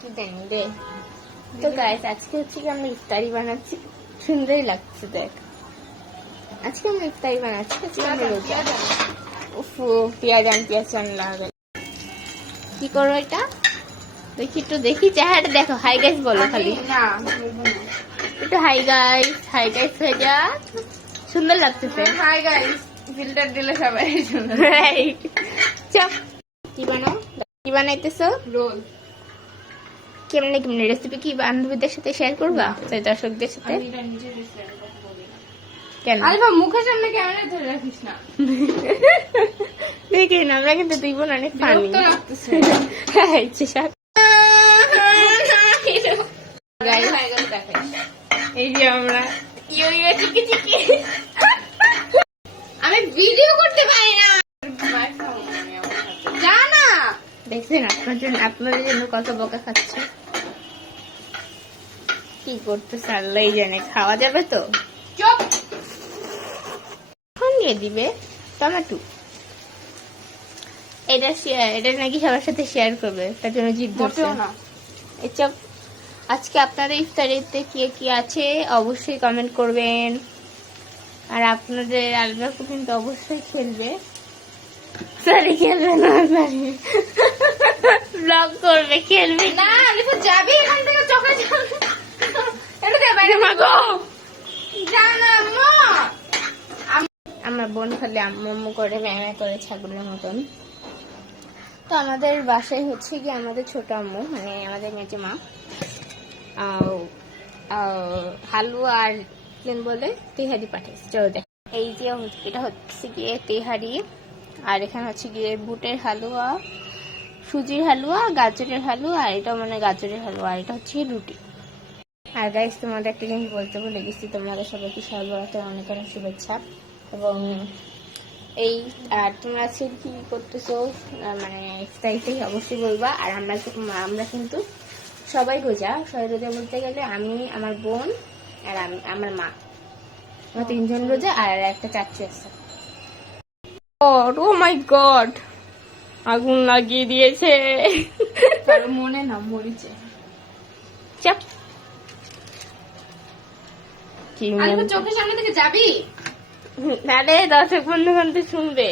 কি জানি রে। তো গাইস আজকে হচ্ছে কি আমরা ইফতারি বানাচ্ছি, সুন্দরই লাগছে দেখ। আজকে আমরা ইফতারি বানাচ্ছি, আজকে আমরা রোজা। উফ, পেঁয়াজ লাগে। কি করো এটা? দেখি একটু, দেখি চেহারাটা দেখো। হাই গাইস বলো খালি। না একটু হাই গাইস হয়ে যা। সুন্দর লাগতেছে। হাই গাইস, ফিল্টার দিলে সবাই সুন্দর। রাইট। চপ কি বানাইতেছো? রোল। কেমনে রেসিপি কি বান্ধবীদের সাথে শেয়ার করবা, তাই দর্শকদের সাথে? আমি এটা নিজে শেয়ার করতে বলি না। কেন? আরে বাবা, মুখের সামনে ক্যামেরা ধরে রাখিস না। দেখেন আমরা কিন্তু দুই বোন অনেক ফানি। বিরক্ত লাগতেছে। ইচ্ছে শাক। গাইস হাই গাইস দেখাই। এই যে আমরা চিকি আমি ভিডিও করতে পারি না। যা না। দেখছেন আপনাদের জন্য কত বকা খাচ্ছে। কি করতেছে আল্লাহই জানে। খাওয়া যাবে তো? চুপ। এখন দিয়ে দিবে টমেটো। এটা নাকি সবার সাথে শেয়ার করবে, তার জন্য জিদ ধরছে। মোটেও না। এসব আজকে আপনাদের ইফতারিতে কি আছে অবশ্যই কমেন্ট করবেন। আর আপনাদের আলবাকু কিন্তু অবশ্যই খেলবে। সরি, খেলবে না, সরি, ব্লগ করবে, খেলবে না লিপু যাবি এখান থেকে, চোখে যাবে। এটা দে বাইরে মাগো। যা না মা। আমার বোন খালি আম্মু করে ম্যামে করে ছাগলের মতন। তো আমাদের বাসায় হচ্ছে কি আমাদের ছোট আম্মু, মানে আমাদের মেজে মা, হালুয়া আর কেন বলে তেহারি পাঠিয়েছে। চলো দেখ। এই যে এটা হচ্ছে গিয়ে তেহারি, আর এখানে হচ্ছে গিয়ে বুটের হালুয়া, সুজির হালুয়া, গাজরের হালুয়া, আর এটা মানে গাজরের হালুয়া, আর এটা হচ্ছে রুটি। আর গাইস তোমাদের একটা জিনিস বলতে ভুলে গেছি, তোমাদের সবাইকে সবাই অনেক অনেক শুভেচ্ছা। এবং এই আর তোমরা আজকে কি করতেছো মানে ইফতারিতেই অবশ্যই বলবা। আর আমরা কিন্তু সবাই রোজা বলতে গেলে আমি, আমার বোন আর আমার মা, আমরা তিনজন রোজা, আর একটা চাচু আছে। ও মাই গড, আগুন লাগিয়ে দিয়েছে। মনে না মরিচে। চাপ। কি আলিপু চোখের সামনে থেকে যাবি? আরে দর্শক বন্ধুগণ তো শুনবে।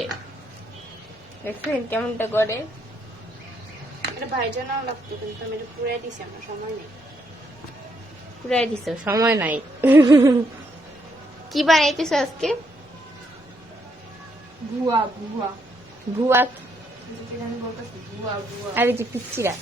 দেখছেন কেমনটা করে। এটা ভাইজানাও লাগতো, কিন্তু আমি এটা পুরাই দিছি, আমার সময় নেই। পুরাই দিছো, সময় নাই। কি বানাইতেছো আজকে? ভুয়া ভুয়া ভুয়া? আমি বলতেছি ভুয়া ভুয়া। আরে যে পিচ্চিরা